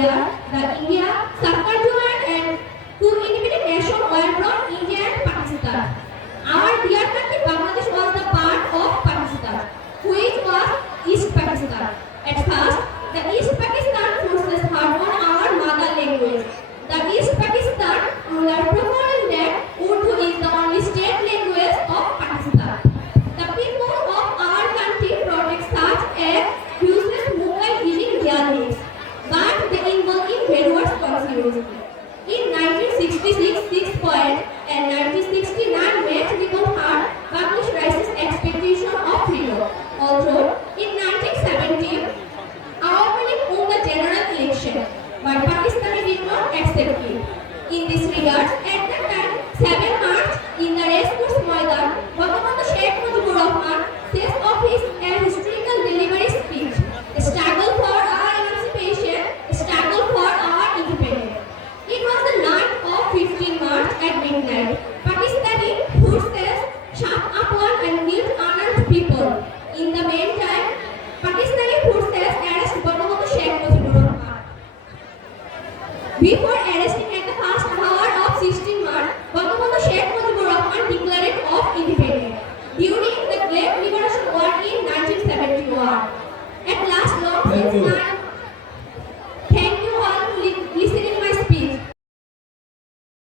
there, the India subcontinent and two independent nations were brought India and Pakistan. Our dear country Bangladesh was the part of Pakistan, which was East Pakistan. At first, the East Pakistan forces harmed our mother language. The East Pakistan ruler proposed that Urdu is the only state language of Pakistan. The people of our country protect such as useless Mughal using their names, but they involve in various conspiracy. In 1966, 6 point and 1969 match become hard Bangladesh rises expectation of freedom. Although in 1970, our people won the general election, but Pakistan did not accept it. In this regard, at the time, 7 March, in the racecourse Maidan, Bangabandhu Sheikh Mujibur Rahman says of his historical delivery speech, struggle for our emancipation, struggle for our independence. It was the night of 15 March at midnight. Pakistani forces shot upon and killed unarmed people. In the meantime, Pakistani forces arrest Bangabandhu Sheikh Mujibur Rahman. Before arresting at the first hour of 16 March, Bangabandhu Sheikh Mujibur Rahman declared of independence during the Great Liberation War in 1971.